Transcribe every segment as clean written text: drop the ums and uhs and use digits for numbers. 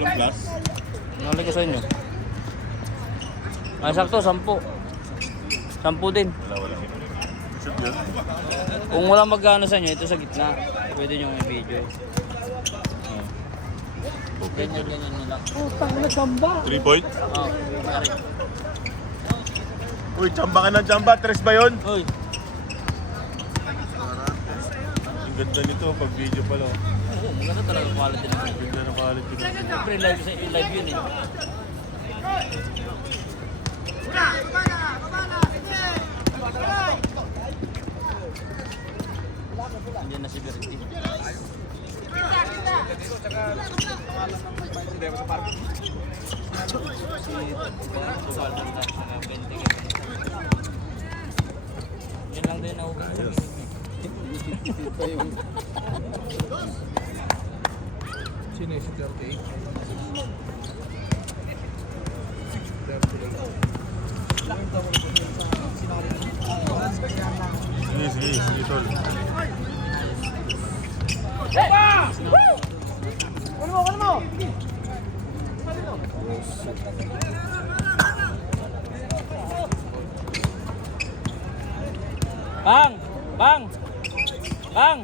Walang plus. Nalagay ko sa inyo. Ay, sakto, 10. 10 din. Wala. Shoot yun. Kung wala magkano sa inyo, ito sa gitna. Pwede nyo may video. Okay. Ganyan nila. Utang na gamba. 3 point? Oh, sorry. Uy, tsamba ka ng tsamba. 3 ba yun? Uy, Ang ganda nito pag video pala. oo, maganda talaga quality na. Ang ganda ng quality nito. Siyempre, live yun eh. Andiyan na si Bertie. Yan lang din ako. Ayos. Sino yung 38? Sige, tol. Bang! Bang! Bang!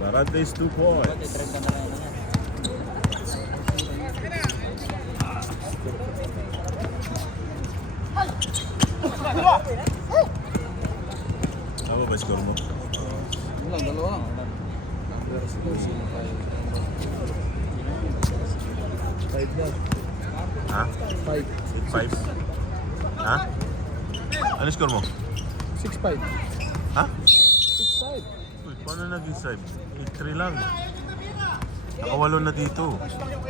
Barantes 2 points. Trend ka na rin yan. Ano ba score mo? Wala, dalawa lang. Five na. Ha? 5. 5? Ha? Ano score mo? 6-5. Ha? 6-5. Uy, paano naging 5? 8-3 lang. Nakawalo na dito.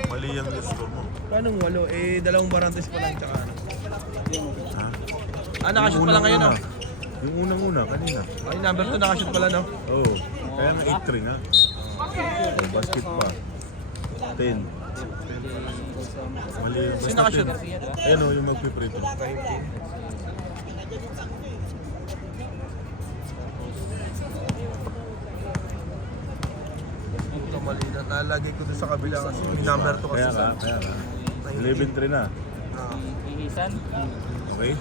Mali yung score mo. Paano 8? Eh, dalawang barantes pa lang tsaka ano. Ha? Nakashoot pa lang ngayon, no? Yung unang-una, kanina. Ay, number 2 nakashoot pala, no? Oo. Oh, kaya nga 8-3 nga. Oh, basket pa. 10. Mali yung Sino nakashoot? Ayan o, yung magpiprito. Ito mali na. Nalagay ko doon sa kabila kasi may number 2 kasi Kaya sa... nga. 11-3 na. Ihisan? Okay?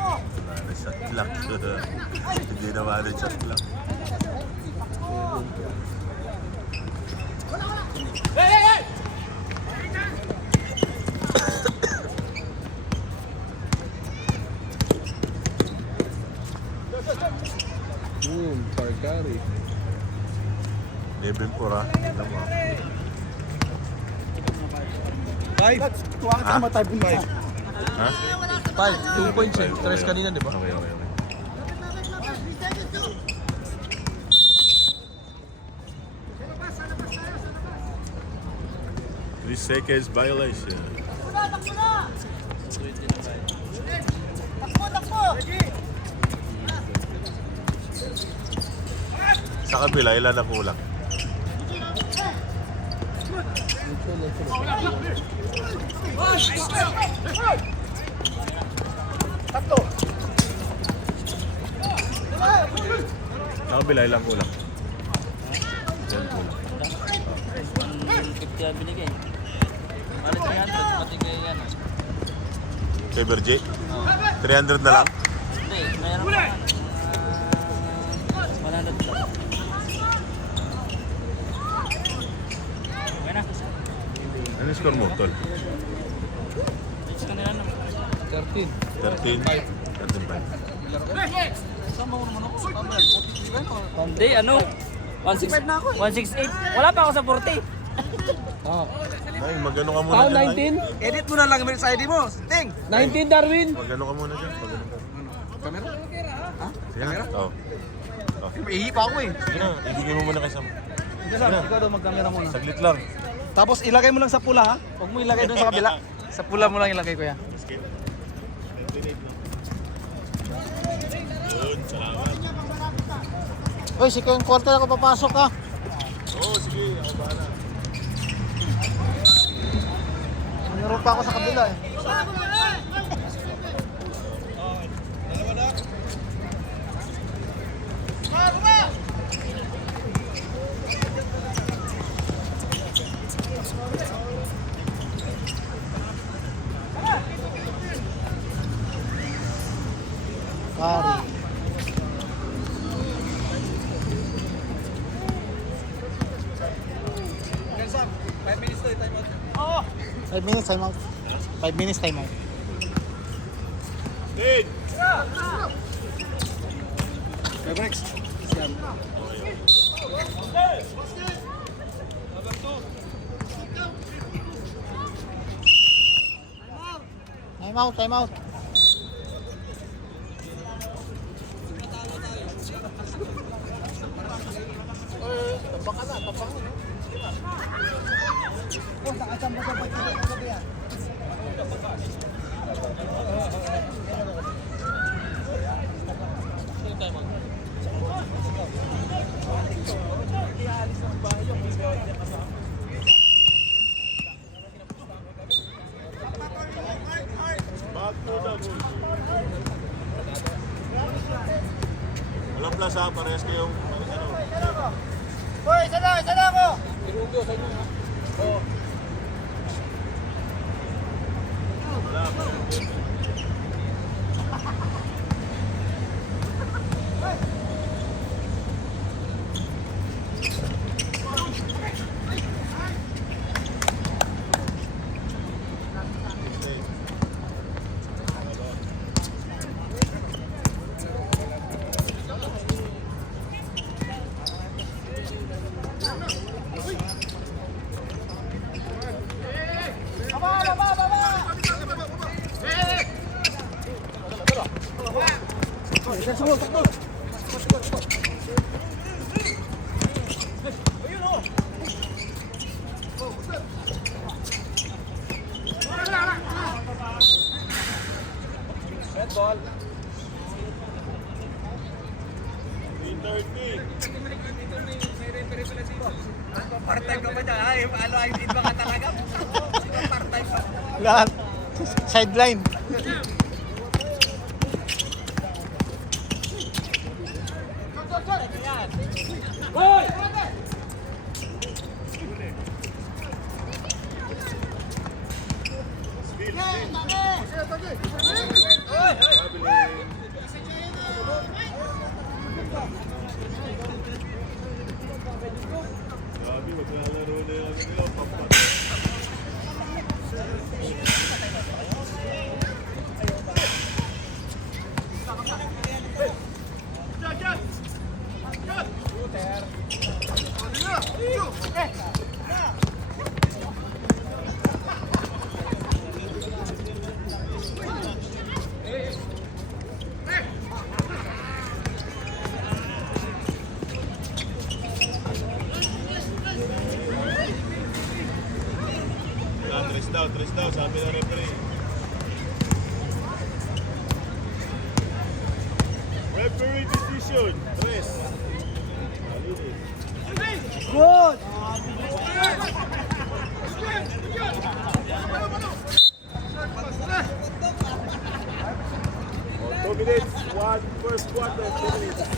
Wala, shot clock. Hindi naman rin shot clock. Boom, Targari. 11-4 ha. Tignan mo. 5. Tuwang Ha? type 5. Ha? 5. 2 points eh. 3 kanina, di ba? Okay. 3 seconds violation. Sa kabila, ilan na kulang? Sa kabila, ilan kulang? Ilan kulang? 150 ang binigay. Ano 300? Pati kayo yan. Kay Berje? Oh. 300 na lang? Hindi, mayroon pa. 100 lang. Okay na. Ano yung score mo, Tol? Reach ka nila naman. 13. 13? 13-5. Hindi, ano? 168. Wala pa ako sa 40. Ah. Ay, magano ka muna Tao dyan, 19? Edit mo na lang yung sa ID mo, Ting. 19, Darwin. Magano ka muna dyan. Magano ka. Camera? Ha? Sige na. Oo. Oh. Ihi pa ako eh. Sige na, ibigay mo muna kasama. Ikaw daw magkamera muna. Saglit lang. Tapos ilagay mo lang sa pula ha. Huwag mo ilagay doon sa kabila. Sa pula mo lang ilagay ko ya. Yun, salamat. Hoy, second quarter ako papasok ha. Oo, sige. Ako bahala. Meron pa ako sa kabila eh. 5 minutes time out. 5 minutes time out. Big! Next. Time out, time out. Back to the goal. Walang plus ha, parehas kayong ano. Hoy, sana ako. Wala, parehas. Red ball. 3:30. Part-time ka pa dyan. Ay, ano, ay, ba ka talaga? Part-time ka. Lahat. Sideline. Grabe, maglalaro na yung ano nila, pampat. Tres daw, sabi ng referee. Referee decision. Tres. Good. Oh, 2 minutes. First quarter. 2 minutes.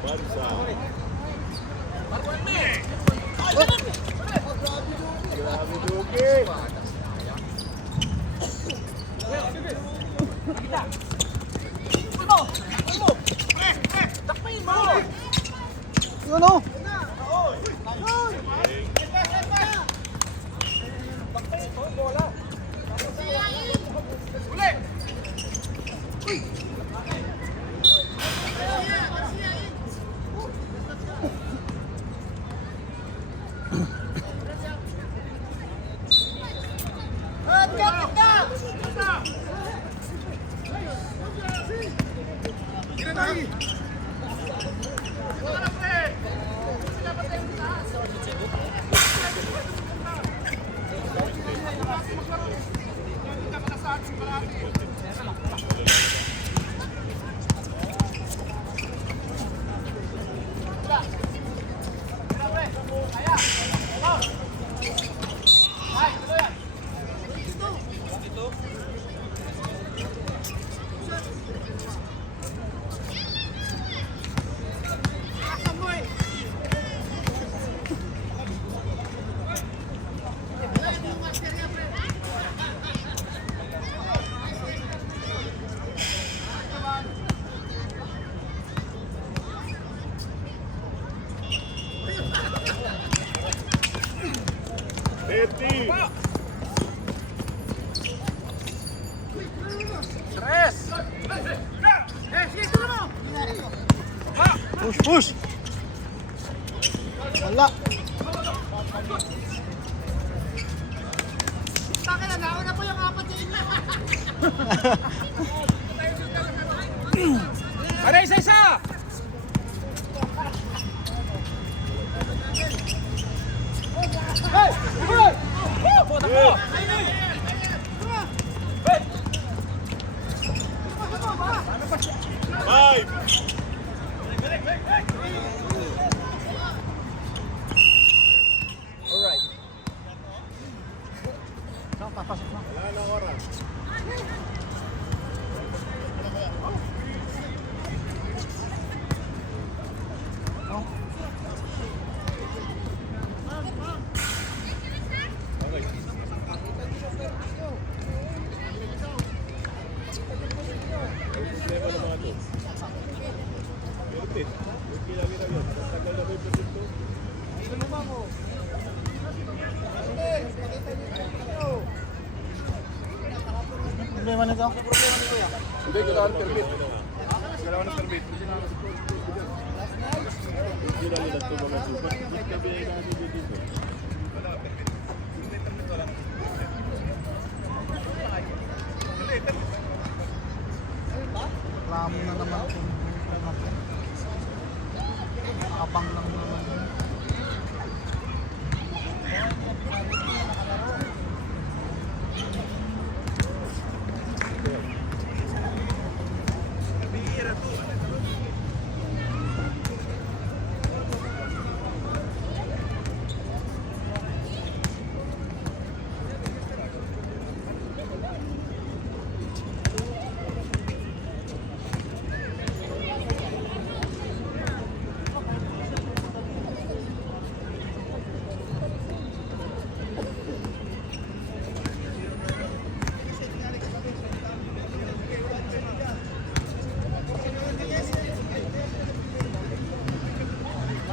Bansa. Grabe, Duki. Yun o. Push, push. Wala. Pare, isa-isa! Five! Wala na oras. Problema nito. Reklamo na naman kung abang lang naman.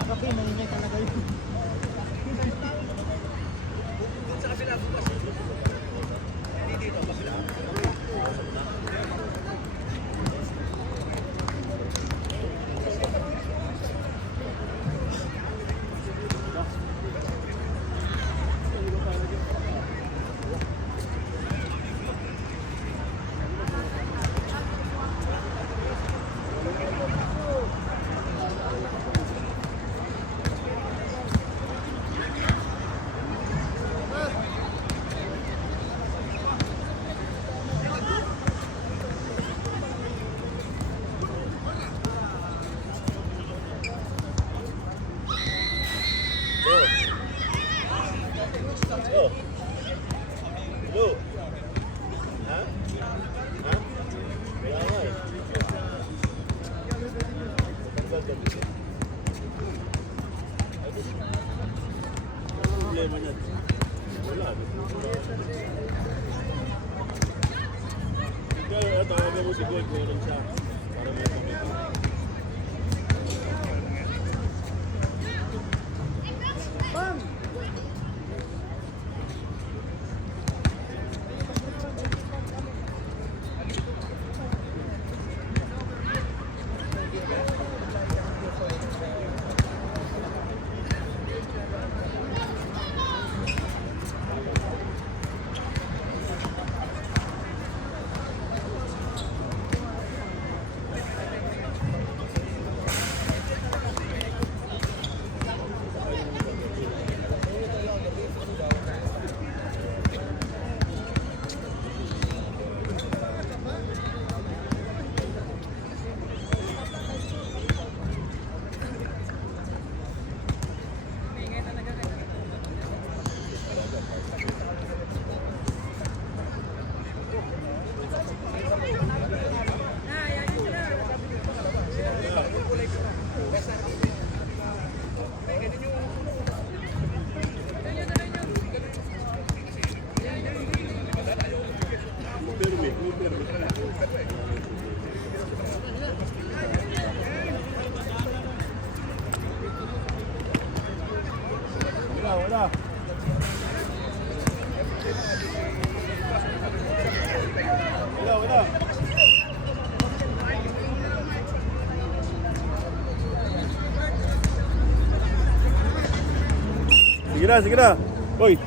Kape, maingay talaga yun. Problema niyan. Wala. Ikaw, tawagan mo si Gold, meron siya. Para may pamilya. na, sige na. Boy.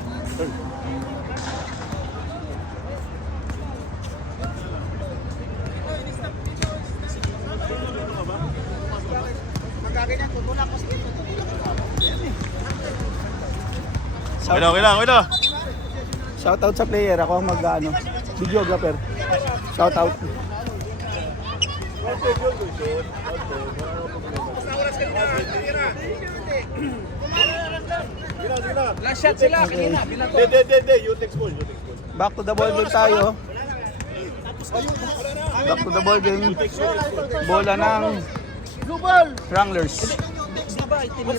Okay na, okay na, okay na. Shoutout sa player. Ako ang videographer. Shoutout. Last shot sila, kanina. Hindi, you text ball. Back to the ball game tayo. Back to the ball game. Bola ng Wranglers.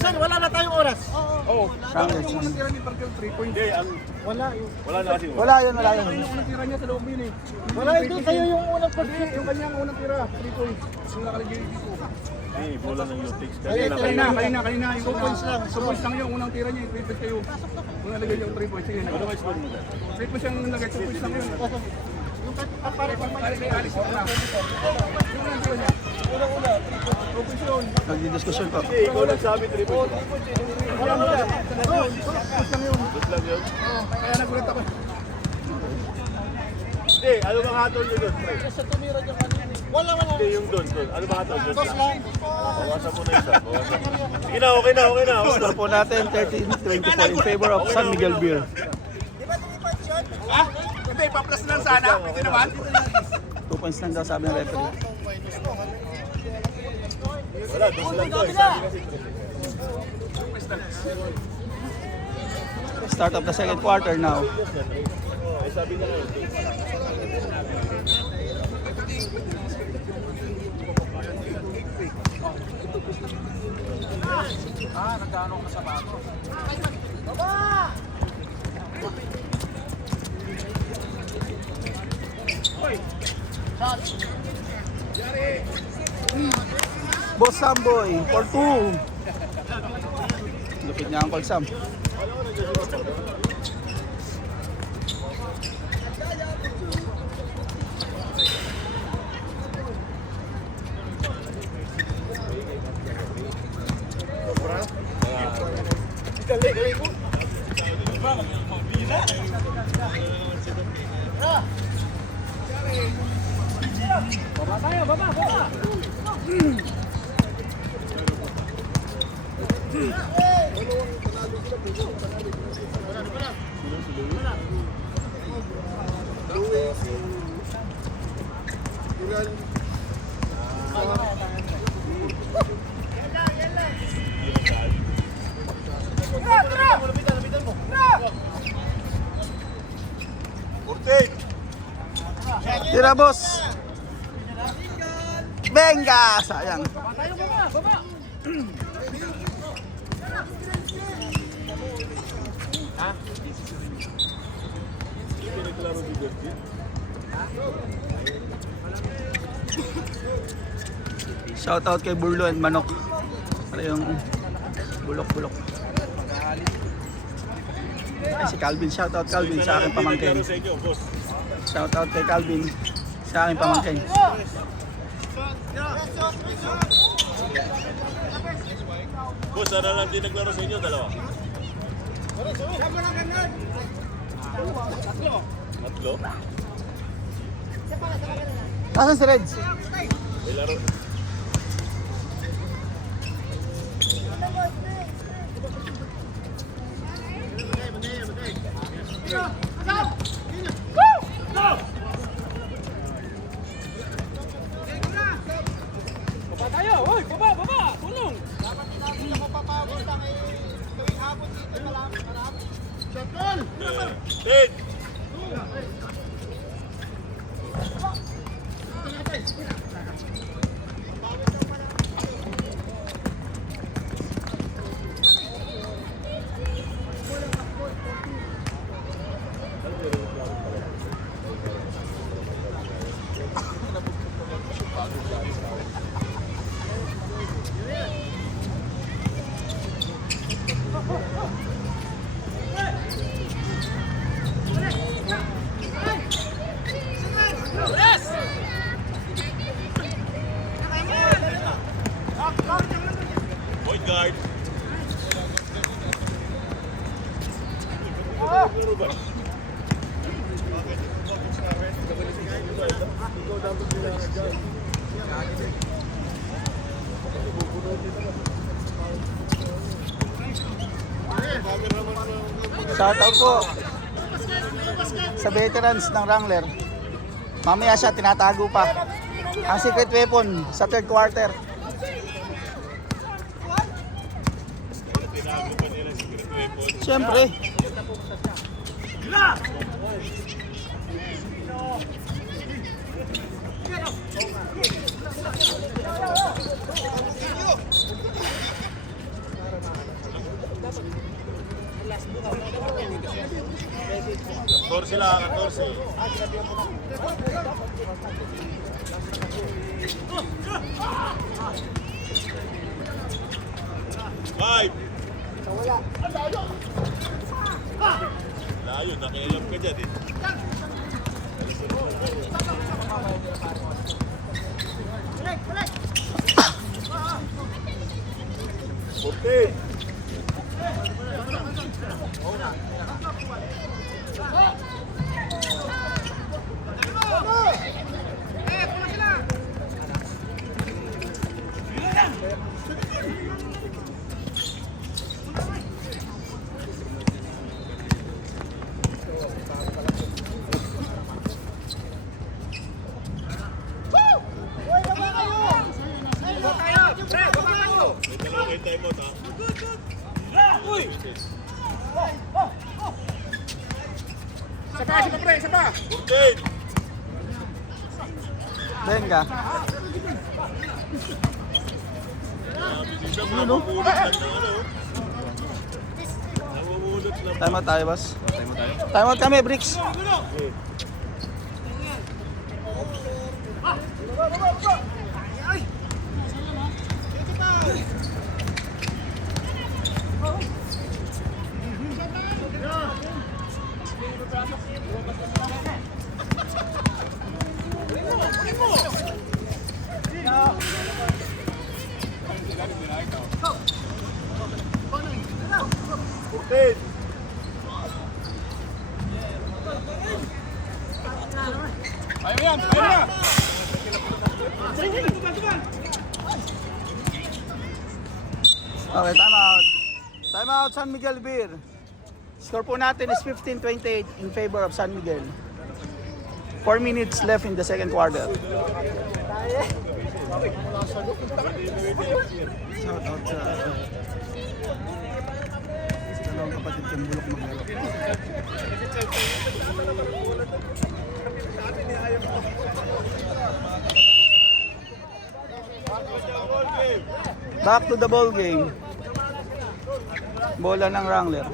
Sir, wala na tayong oras. Wranglers. Wala na kasi. Wala yun. Wala ito sa'yo yung unang pag-shoot, yung kanyang unang tira. 3 points. Yung nakalagay dito. Eh, bola ng you text. Kanina. Yung 2 points lang. 2 points lang yung unang tira niya. 3 points kayo. Unang lagay yung 3 points. Sige, Ano ba score mo dyan? 3 points yung nagay. 2 points lang yun. Yung pare may alis yung una. Yung unang tira niya. Una. 2 points yun. Nagdidiskusyon pa. Hindi, ikaw nagsabi 3 points. Wala. 2 points lang yun. Good lang yun. Kaya nagulat ako. Hindi, ano bang hatol nyo doon? Sa tumira niya kanina. Wala. Hindi, yung doon. Ano bang hatol doon? Dos lang. Bawasan mo na isa. Sige na, okay na. Score po natin 13-24 in favor of San Miguel Beer. Ha? Hindi, pa-plus lang sana. Pwede naman. 2 points lang daw sabi ng referee. Wala, dos lang to. Sabi kasi Start of the second quarter now. sabi niya ngayon. Nagkano ko na sa bato. Boss Samboy for 2. Lupit niya ang Uncle Sam. Tira boss. Venga, sayang. Shout out kay Burlo and Manok. Para yung bulok-bulok. Ay, si Calvin, shout out Calvin sa aking pamangkin. Shout out kay Calvin sa aking pamangkin. Boss, ano lang din naglaro sa inyo? Dalawa? Tatlo? Nasaan si Reds? May laro. Ted! Shoutout po sa veterans ng Wrangler. Mamaya siya tinatago pa ang secret weapon sa third quarter. Siyempre. Torsi lang, torsi. Five. Layo, nakialam ka dyan eh. Okay. Venga. Time out tayo, boss. Time out kami, Bricks. Okay, time out. Time out, San Miguel Beer. Score po natin is 15-28 in favor of San Miguel. 4 minutes left in the second quarter. Shout out sa dalawang kapatid kong bulok maglaro. Back to the ball game. Bola ng Wrangler.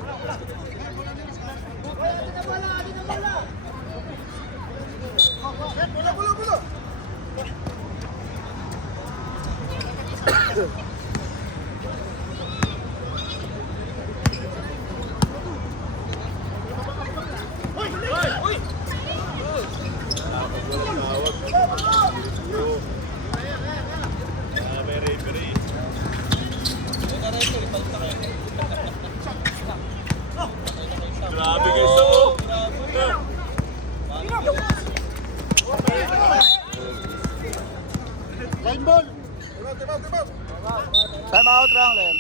Grabe guys, oh. Line ball. Time out, Wrangler.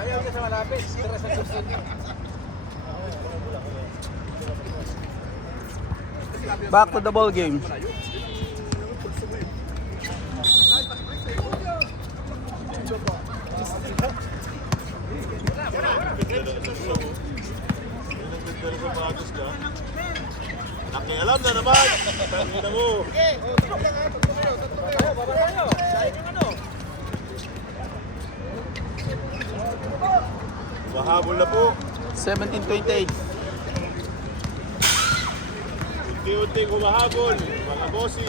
Ayaw ka sa malapit. Tira sa susunod. Back to the ball game. Nakialam na naman. Pagkita mo. Mahabol na po. 17-28. Unti-unti kumahabol. Mga bossy.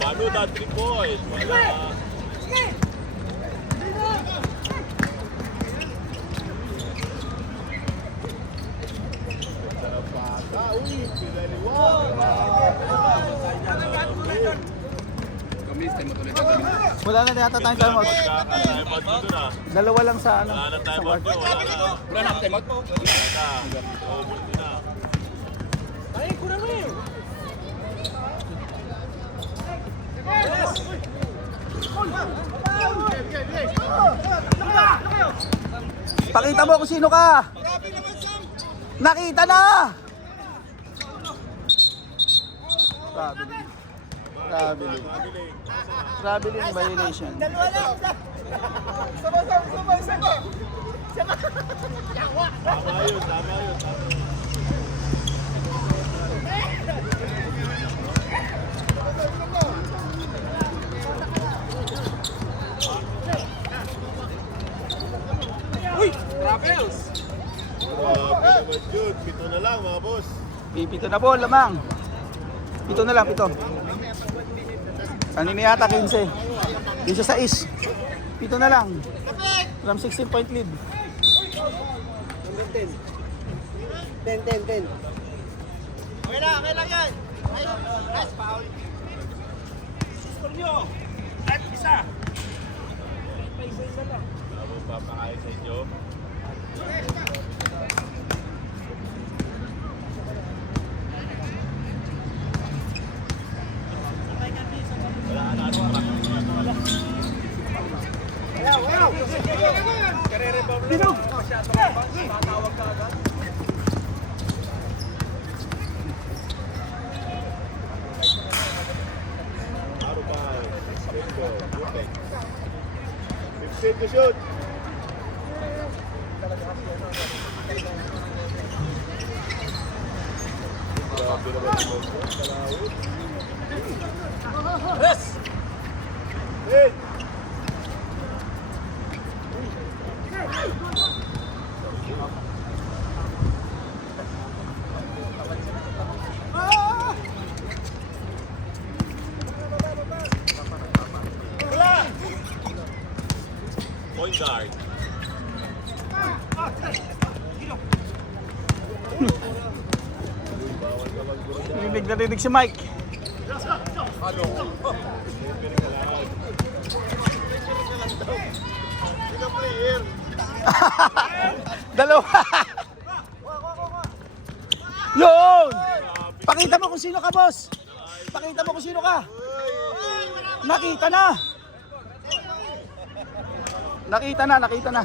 Paano na 3 points? Wala. Wala na yata tayong timeout. Kaka-timeout mo dun ah. Dalawa lang sa ano. Wala na Sa timeout ward. mo, wala na. Wala na time out. Wala na. Over ko na. Pakita mo kung sino ka. Nakita na. Traveling. Traveling. Traveling violation. Tama yun, tama yun. Travels! Grabe naman yun. Pito na lang mga boss. Pipito na po, lamang. Pito na lang, pito. Kanina yata 15. 16. Pito na lang. From 16 point lead. 10. Wala mo papakain sa inyo. Ano ba? 15 to shoot. Grabe naman yung boss. Kalawit. Hit! Point guard. Rinig na rinig si Mike. Dalawa. Yun! Pakita mo kung sino ka, boss. Pakita mo kung sino ka. Nakita na. Nakita na, nakita na.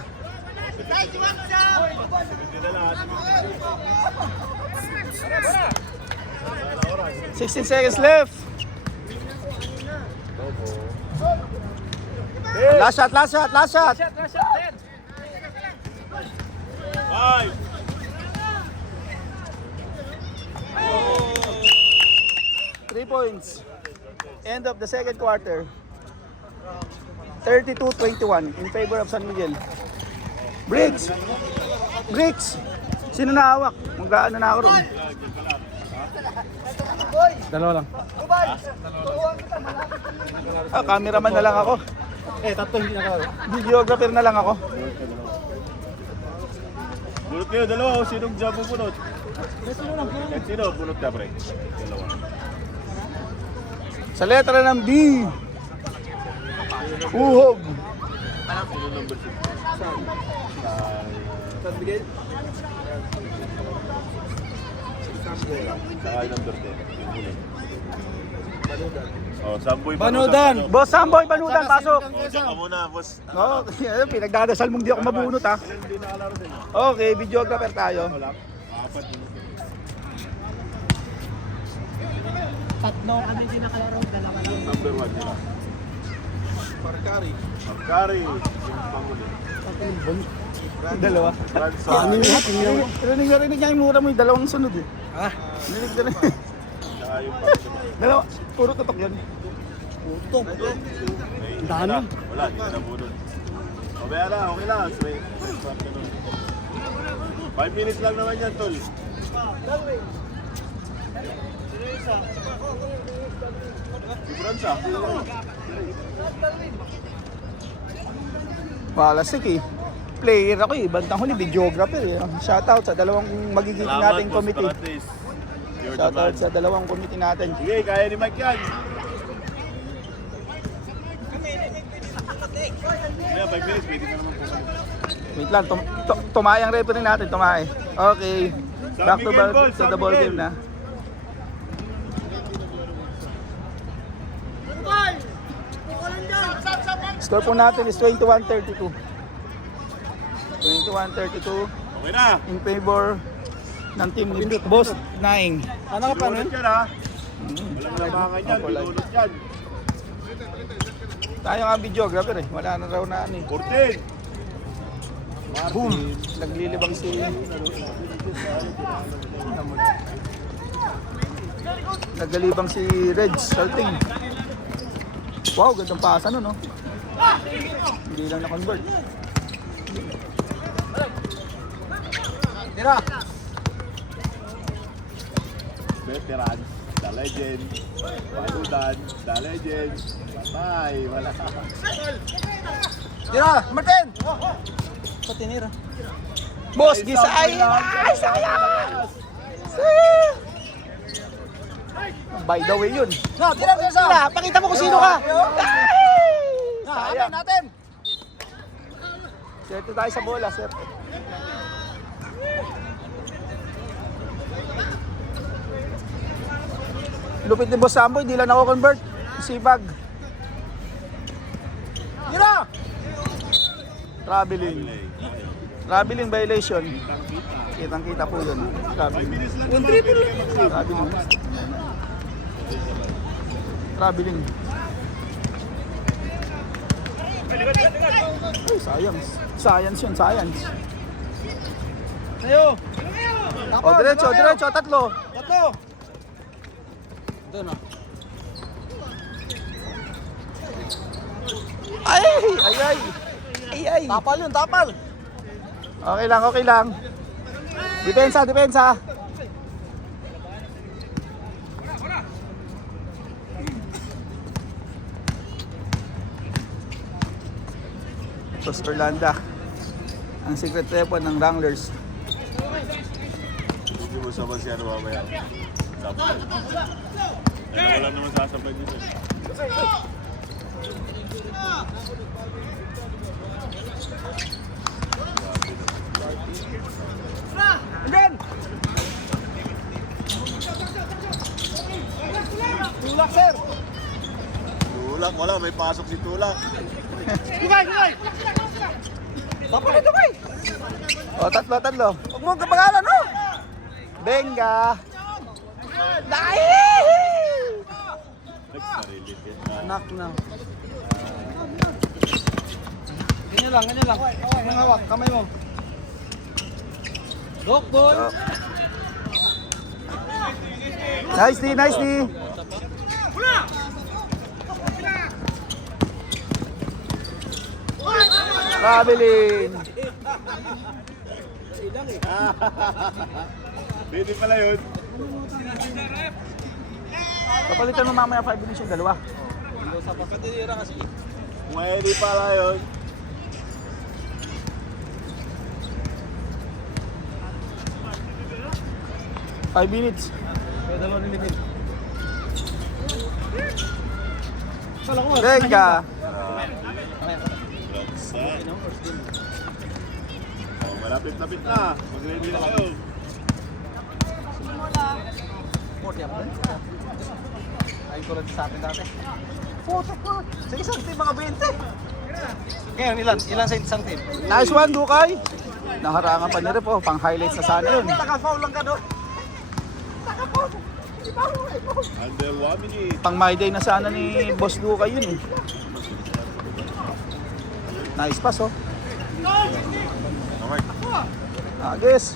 16 seconds left. Last shot, last shot, last shot. Five. Three points. End of the second quarter. 32-21 in favor of San Miguel. Briggs! Briggs! Sino nahawak? Mag-ano na ako ron? Dalawa lang. Ah, cameraman na lang ako. Tatlo hindi na ako. Videographer na lang ako. Bunot kayo, dalawa. Sinong job mo bunot? Kahit sino, bunot ka, pre. Dalawa. Sa letra ng B. Uhog. Sino number 6? San Miguel? Saka yung number 10. Yung bunot. Oh, Samboy Banudan. Boss Samboy, Banudan, pasok. Oh, diyan ka muna, boss. Oh, pinagdadasal mong di ako mabunot ha. Hindi nakalaro din. Okay, videographer tayo. Wala. Apat. Tatlo kami hindi nakalaro. Dalawa lang. Number 1 nila. Parkari. Magkari. Yung pangulo. Dalawa. Ransom. Rinig na rinig niya yung mura mo yung dalawang sunod eh. Ha? Rinig na rin. Saka yung pangulo. Dalawa, puro tutok yan. Puto. Dami. Wala, hindi na nabunod. O, kaya na, okay lang. 5 minutes lang naman yan, tol. Si Bransa. Palasik eh. Player ako eh. Bandang huli, videographer eh. Shoutout sa dalawang magiging nating boss committee. Paratis. You're the Shoutout man. sa dalawang committee natin. Sige, kaya ni Mike yan. Kaya 5 minutes, pwede na naman po. Wait lang, tumae ang referee natin, tumae. Okay. Back to the ball game na. Score po natin is 21-32. 21-32 Okay na. in favor ng team ni Boss Naing. Ano ka pa nun? Dulot yan ha. Walang labangan yan, dulot yan. Tayo nga videographer eh. Wala na raw na ano eh. 14. Boom! Naglilibang si... Nagalibang si Reg Salting. Wow, gandang pasa nun, no? Hindi lang na-convert. Tira! Veteran, the legend, Paludan, the legend, patay, wala. Tira! Martin! Pati nira. Boss, gisay! Ay, sayang! By the way yun. Tira! Pakita mo kung sino ka! Ay! Sayang! Natin! Swerte tayo sa bola, swerte. Lupit ni Boss Sambo, hindi lang nako-convert. Sipag. Tira! Traveling violation. Kitang-kita po yun. Yung triple. Traveling. Ay, science. Science yun, science. Sa'yo. O, diretso, tatlo. Tatlo. Ay. Tapal yun, tapal. Okay lang. Depensa. Tos Orlando, ang secret weapon ng Wranglers. Hindi mo sabay siya mamaya. Sabay. Wala naman sasabay dito. Again. Tulak, sir. Tulak, wala. May pasok si Tulak. Hugay. Tapal ito, kay. O, tatlo. Huwag mo kapangalan, no? Benga. Nagsarili ka. Anak na. Ganyan lang. Ang hawak, kamay mo. Lock ball. Nice D. Traveling. Pwede pala yun. Kapalitan mo mamaya 5 minutes yung dalawa. Pwede pala yun. Five minutes. Benga. Raksan. Oh, malapit-lapit na. Mag-ready na kayo. Ay, tulad sa atin dati. Puto po. Sa isang team, mga 20. Ngayon, ilan sa isang team? Nice one, Dukay. Naharangan pa niya rin po. Pang-highlights na sana yun. Taka-foul lang ka doon. Under 1 minute. Pang my day na sana ni Boss Dukay yun eh. Nice pass oh. Mark. Agis.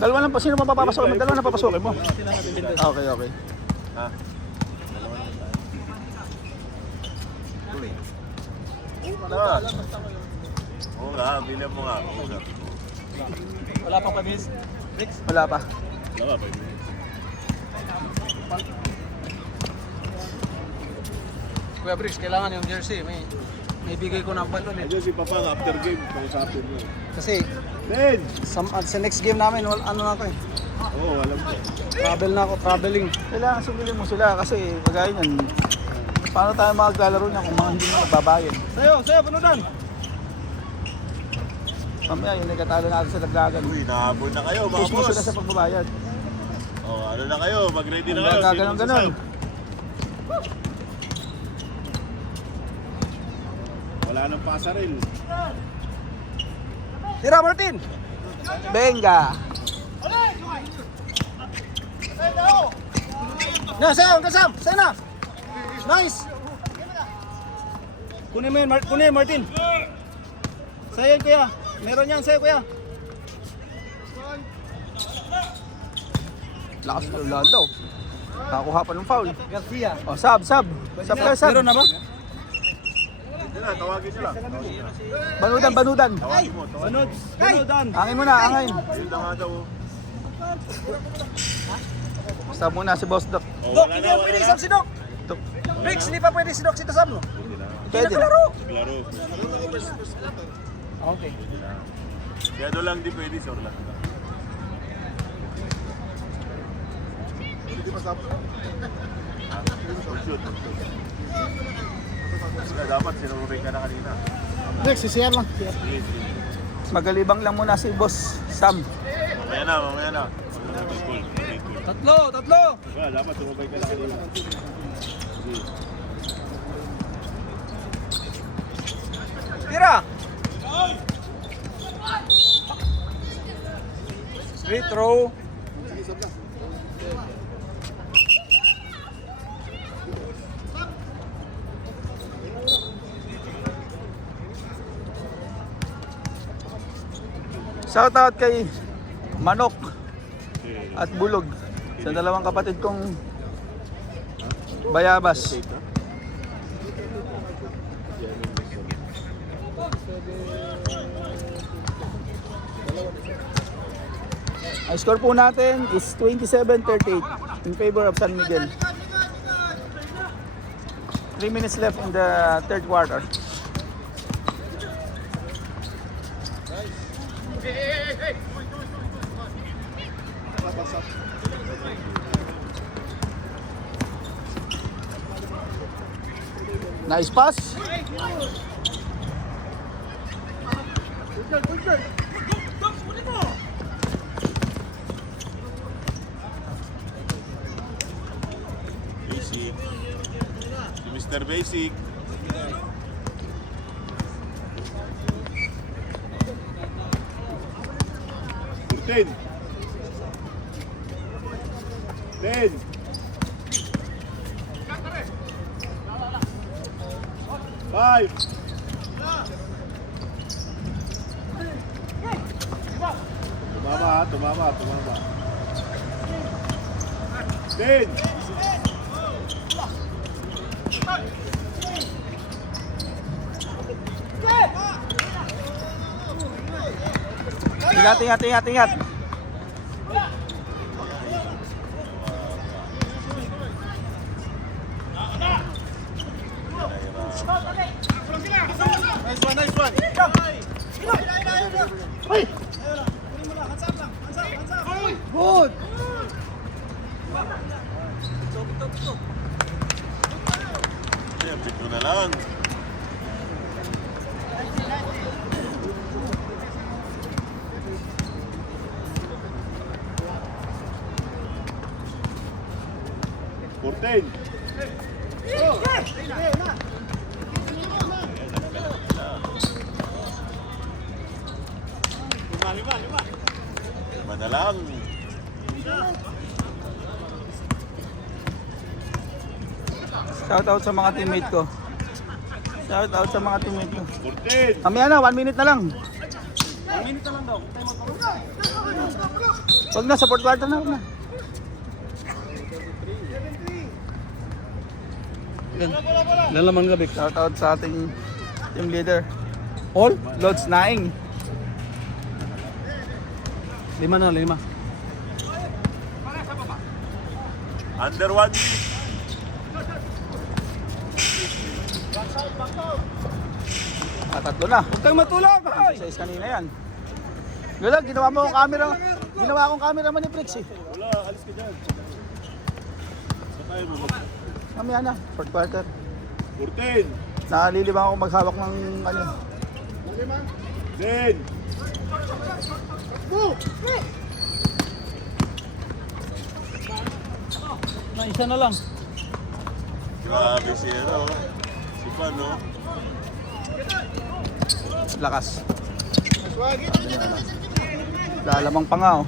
Dalawa lang pa. Sino mapapapasokin mo? Dalawa na papasokin mo. Okay. Ha? Oo nga, bilhin mo nga. Wala pang pabis. Wala pa. Wala pa, 5 minutes. Kuya Briggs, kailangan yung jersey. May Ibigay ko ng balon eh. Ayun si Papa, after game, kausapin mo. Kasi Ben! sa next game namin, ano na ako eh. Oo, alam ko. Travel na ako, traveling. Kailangan sumili mo sila kasi kagaya niyan. Paano tayo maglalaro niya kung mga hindi mo nagbabayad? Sayo, panudan! Mamaya yung nagkatalo natin sa Laglagan. Uy, nahabol na kayo mga Push mo boss. sila sa pagbabayad. Oh, ano na kayo? Mag-ready na Kung kayo. gaganon ganon. Wala nang pasaril. Tira Martin! Benga! Na, sayo, kasam! Sayo na! Nice! Kunin mo yun, kunin Martin! Sayo yun, kuya! Meron yan, sayo kuya! Lakas ng Orlando. Nakakuha pa ng foul. Garcia. Oh, sub. Sub kayo, sub. Meron na ba? Hindi na, tawagin nila. Banudan. Tawagin mo, tawagin mo. Banudan. Angin mo na, angin. Yun na nga daw. Sub muna si Boss Doc. Oh, Dok, wala hindi na, na pwede wala sab na. si Dok. Doc. Bricks, hindi pa pwede si Dok si Tasam, no? Pwede. Nakalaro. Laro. Okay. Kaya doon lang di pwede sa Orlando. Hindi pa sabi. Shoot. Kaya dapat sinurvey ka na kanina. Next, CCR lang. Magalibang lang muna si Boss Sam. Mamaya na. Cool. Tatlo. Wala, dapat sinurvey ka na kanina. Tira. Free throw. Shout out kay Manok at Bulog sa dalawang kapatid kong bayabas. Ang score po natin is 27-38 in favor of San Miguel. 3 minutes left in the third quarter. Nice pass. Basic. Si Mr. Basic. Ten. 5. Tumama. 10. Ingat. Nice one. Good. Ito na lang. Porten. Lima na lang. Shout out sa mga teammate ko. Porten. Mamaya na, 1 minute na lang. 1 minute na lang daw. Wag na, support quarter na. Wag na. Ilan laman gabi? Shout out sa ating team leader. All? Lods Naing. 5 na, 5. Under 1 minute. Tatlo na. Huwag kang matulog, hoy! 6 kanina yan. Galag, ginawa mo akong camera. Ginawa akong cameraman ni Prix eh. Wala, alis ka dyan. Sakay mo. Mamaya na, fourth quarter. 14. Nalilibang ako maghawak ng ano. 10. Na isa na lang. Grabe si ano. Si Pan, no? Lakas. Lalamang pa nga oh.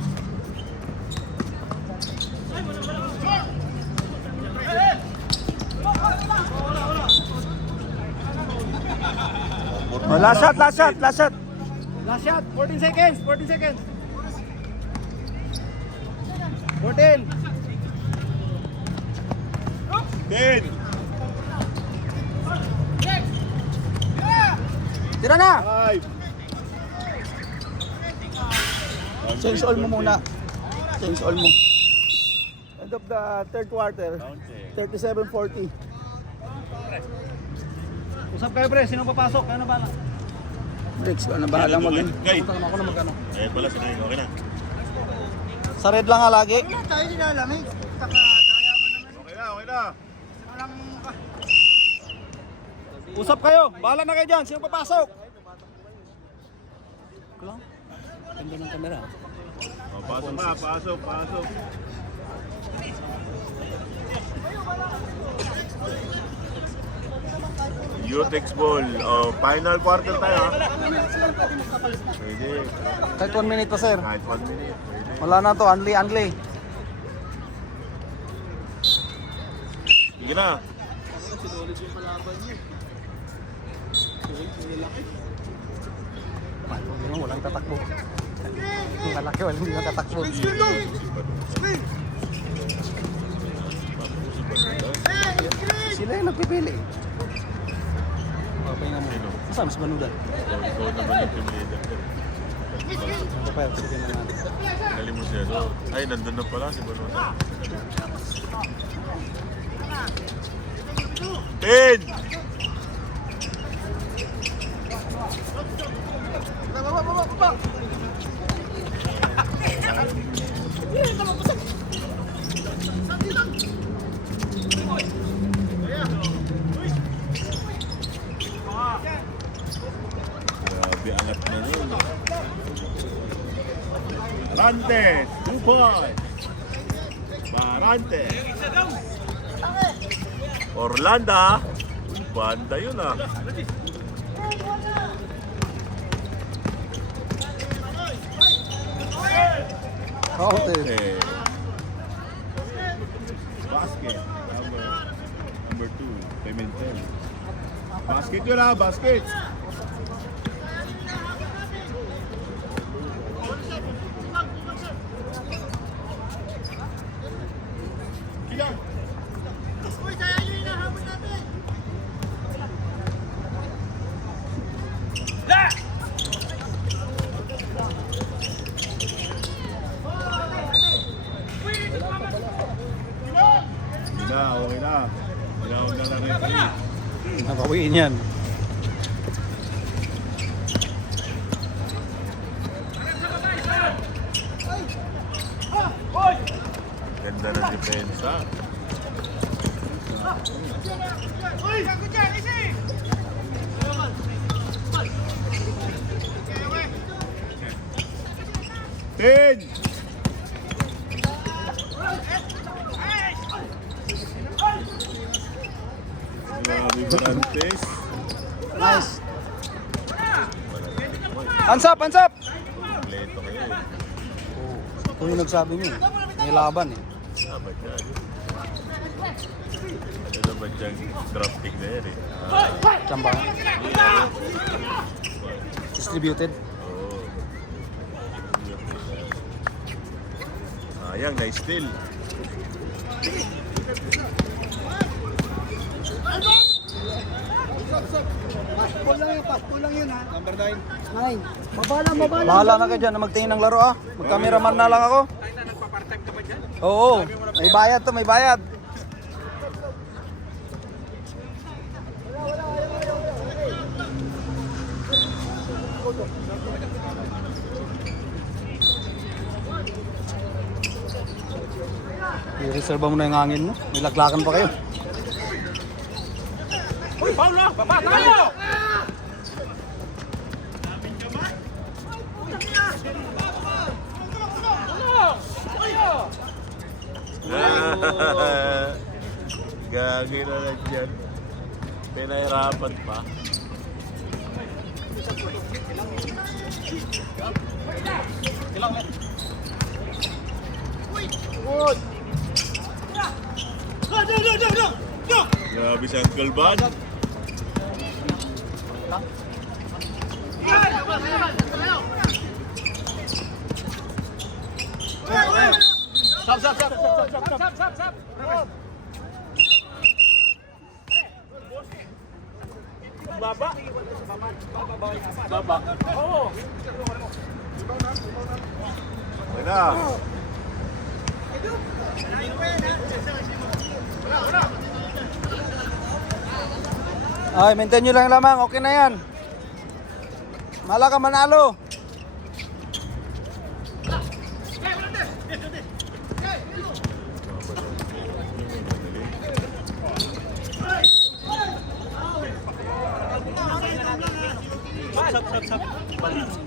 Oh, last shot. Last shot, 14 seconds, 14 seconds. 14. 10. Tira na! 5. Change all mo muna. Change all mo. End of the third quarter. 37-40. Usap kayo, pre. Sino papasok? Kaya na bala. Bricks, ko na bahala mag Gay. Punta naman ako na magkano. Eh, pala si Gay. Okay na. Sa red lang nga lagi. Okay na. Usap kayo. Bahala na kayo dyan. Sino papasok? Ganda ng camera. Oh, pasok na, pasok. Utex ball. Oh, final quarter tayo, ha? Pwede. Kahit 1 minute pa, sir. Kahit 1 minute. Pwede. Wala na to, unli. Sige na. Walang tatakbo. Malaki, walang tatakbo. Sila yung nagpipili. Okay nga mo. Saan mas manudan? Ikaw naman yung team leader. Ano pa yun? Sige na natin. Galing mo siya. Ay, nandun na pala si Banona. 10! Grabe, angat na nun. Barante, 2 points. Barante. Orlando. Banda yun, ah. Counted. Eh. Basket. Number 2. Pimentel. Basket yun, ah. Basket. Okay na. Tinawag na lang referee. Nabawiin yan. Ganda ng depensa. Ten! Grabe Barantes. Nice. Hands up! Kompleto kayo eh. Kung yung nagsabi niyo, may laban eh. Dapat yan. Ano naman dyan drafting na yan eh. Tsamba. Distributed. Oo. Sayang, nice steal. Bahala na kayo dyan na magtingin ng laro ah. Mag-cameraman na lang ako. Oo, may bayad to, may bayad. I-reserve mo na yung hangin mo. May laglakan pa kayo. Uy, foul na! Baba tayo! Gagi na lang dyan. Pinahirapan pa. Grabe si Uncle Bad. Wala. Ay, maintain nyo lang lamang. Okay na yan. Mala ka manalo.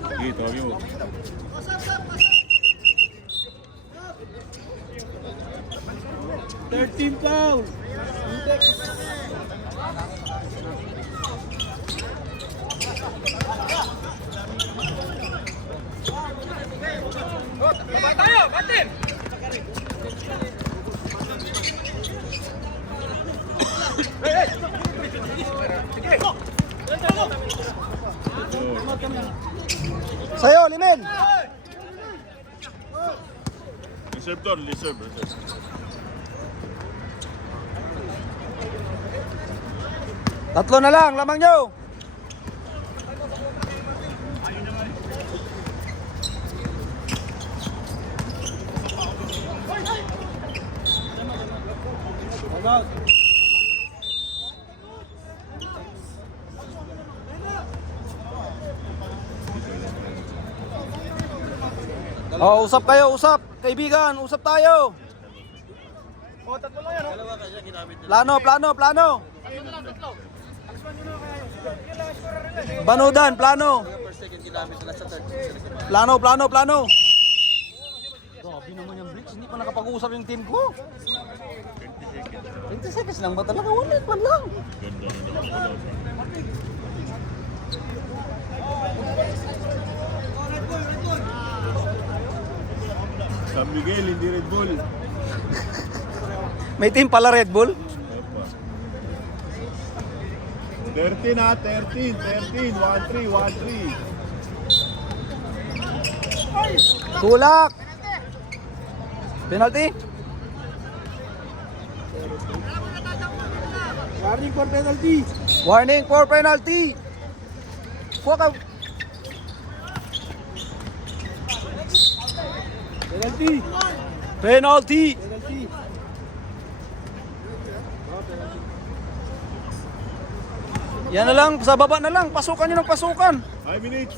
Sige, tawag mo. Baba tayo! Batin! Sa'yo, Limen. Reserve to, reserve. Tatlo na lang, lamang nyo. Oh, usap kayo, usap. Kaibigan, usap tayo. Plano. Banudan, plano. Plano. Grabe naman yung Bricks, hindi pa nakapag-uusap yung team ko. 20 seconds lang ba talaga? Ulit man lang. Ganda na naman. San Miguel, hindi Red Bull. May team pala Red Bull. 13 ha, 13, 1-3. Tulak. Penalty. Warning for penalty. Fuck up. Penalty. Yan na lang, sa baba na lang. Pasukan nyo ng pasukan. 5 minutes.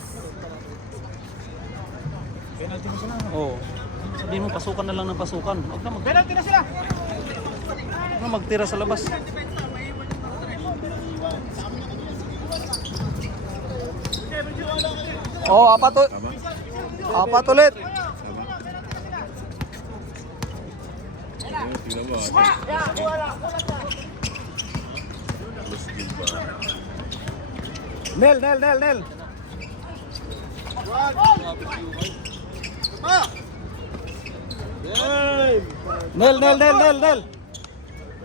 Oo. Sabihin mo, pasukan na lang ng pasukan. Huwag na penalty na sila. Huwag na magtira sa labas. Oh, apat ulit. Tingnan mo. Nel. Nel.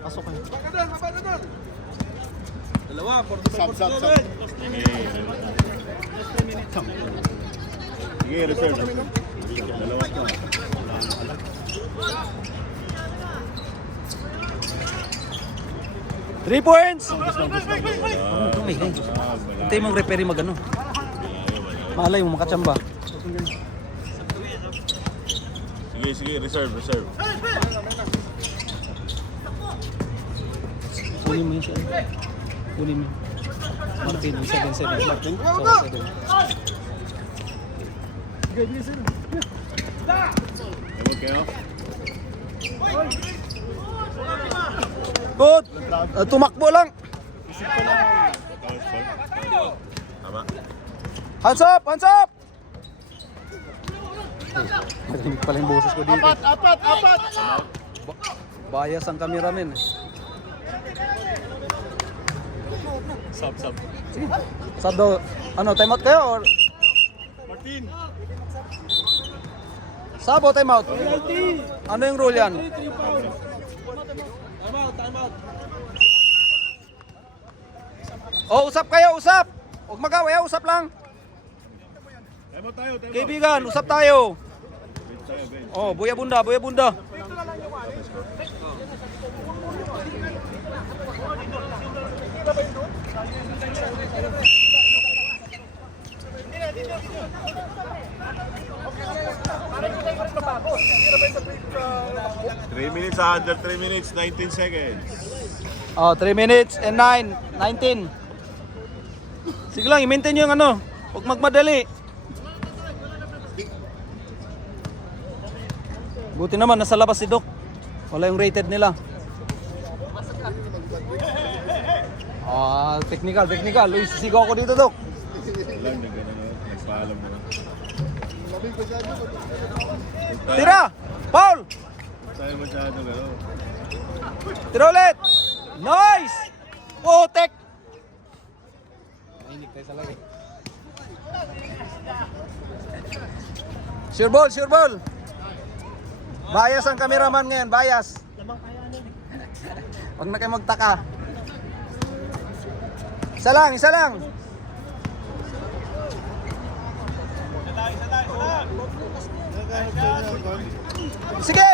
Pasok kayo. Sab. Sige, reserve. Dalawa to. Three points! Hintay mong referee magano. Malay mo makatsamba. Sige, reserve. Kunin mo yun siya. Kunin mo. Martin, 7-7. Martin? 7-7. Good. Tumakbo lang. Tama. Hands up! Hands up! Narinig pala yung boses ko dito. Apat! Bias ang cameraman. Sub. Sab daw, ano, timeout kayo or? Martin! Sab o timeout? Ano yung rule yan? Oh, usap kayo, usap! Huwag mag-away, usap lang. Kaibigan, usap tayo. Oh, buya bunda. 3 minutes, under 3 minutes, 19 seconds. Oh, 3 minutes and 19. Sige lang, i-maintain yung ano. Huwag magmadali. Buti naman, nasa labas si Doc. Wala yung rated nila. Ah, technical. Uy, sisigaw ako dito, Doc. Wala, nagpaalam na lang. Tira! Paul! Sa'yo masyado gano'n. Tira ulit! Nice! Oh, tek! Sure ball! Bias ang cameraman ngayon, bias. Huwag na kayo magtaka. Isa lang. Sige!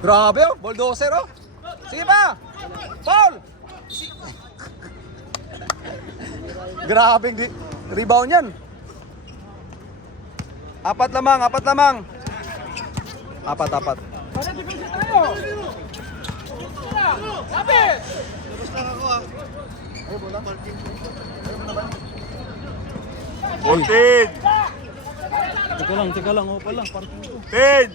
Grabe oh, bulldozer oh. Sige pa! Paul! Grabing rebound yan. Apat lamang. Apat. Fourteen! Teka lang, oh pala, parking ko. 10!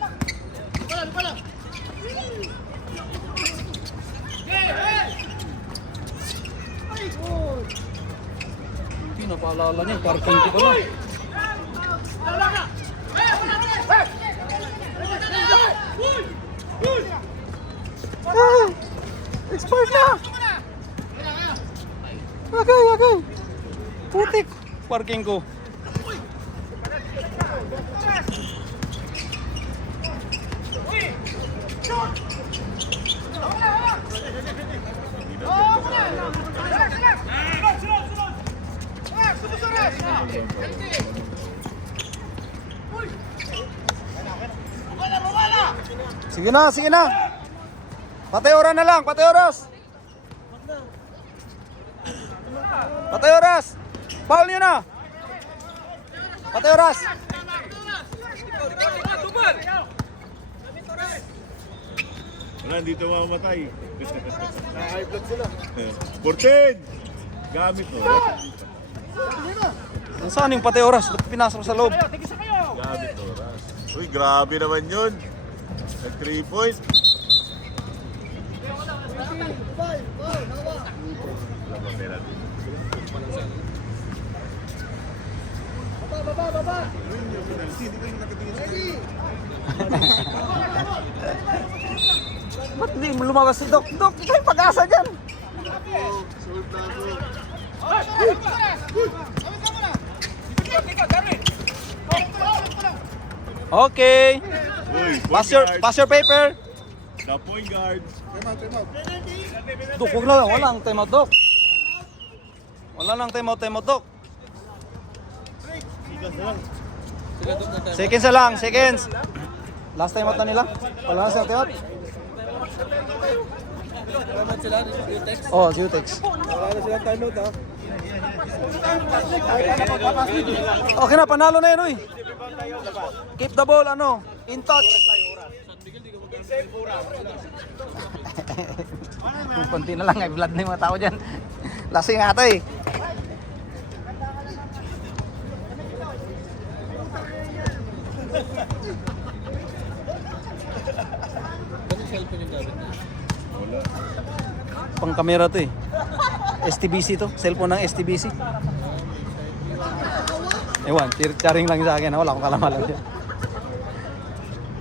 Pinapaalala niya, parking ko pala. Expired na! Okay. Putik! Parking ko. Sige na. Patay oras na lang, patay oras. Foul nyo na. Patay oras. Wala, dito mamamatay. High blood sila. 14! Gamit mo. Saan yung patay oras? Ba't pinasok sa loob? Gamit oras. Uy, grabe naman yun. Nag 3 points. Baba. Ba't hindi lumabas si Doc? Doc, ito yung pag-asa dyan. Okay. Uy, Pass your paper. The point guard. Time out. Doc, huwag lang. Walang timeout, Doc. Wala nang timeout, Doc. Seconds. Last timeout na nila? Wala na silang timeout? Oh, Zutex. Wala na silang timeout ha. Okay na, panalo na yun, uy. Keep the ball, in touch. Kunti na lang, blood na yung mga tao dyan. Lasing ata eh. pang camera to eh. STBC to, cellphone ng STBC. Ewan, charing lang sa akin, wala akong kalamalan dyan.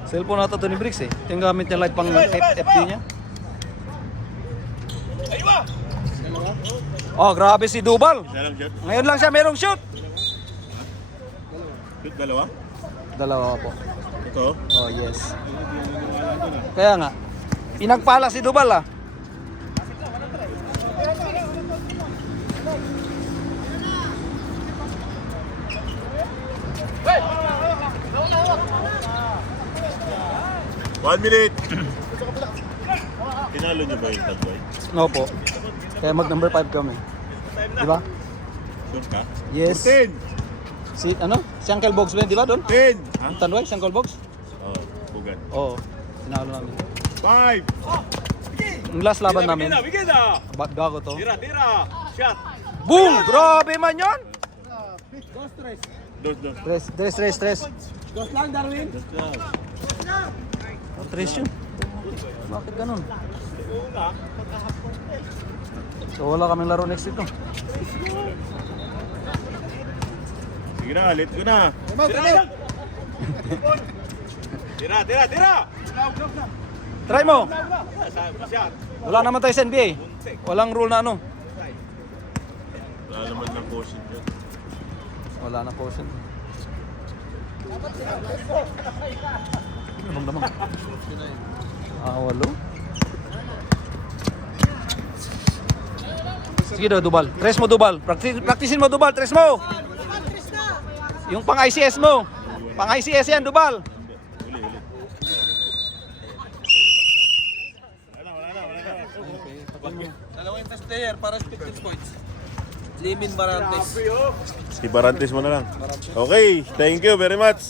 Cellphone na to ni Bricks eh. Ito yung gamit niya live pang FD niya. Oh, grabe si Dubal. Isa lang shoot. Ngayon lang siya merong shoot. Shoot dalawa? Dalawa po. Ito. Oh, yes. Kaya nga, pinagpala si Dubal ah. One minute. Pinalo niyo ba yung tagway? No po. Kaya mag number 5 kami. Di ba? Sure ka? Yes. 10. Si ano? Si Uncle Bogs ba yun, di ba doon? 10. Ha? Ang Tanway, si Uncle Bogs? Oh, bugan. Oo. Tinalo namin. 5. Yung last laban namin, Bigyan na! gago to. Tira! Shot! Boom! Grabe man yun! Dos. Tres. Dos lang, Darwin. Tres yun. Bakit ganun? So wala kaming laro next week no? Sige na, let go na. Tira! Try mo! Wala naman tayo sa NBA. Walang rule na ano. Wala naman ng caution dyan. Wala na potion. Anong naman? Walo. Sige daw, Dubal. Tres mo, Dubal. Practicein mo, Dubal. Tres mo. Yung pang ICS mo. Pang ICS yan, Dubal. Dalawang test player para 15 points. Jimin Barantes. Si Barantes mo na lang. Okay, thank you very much.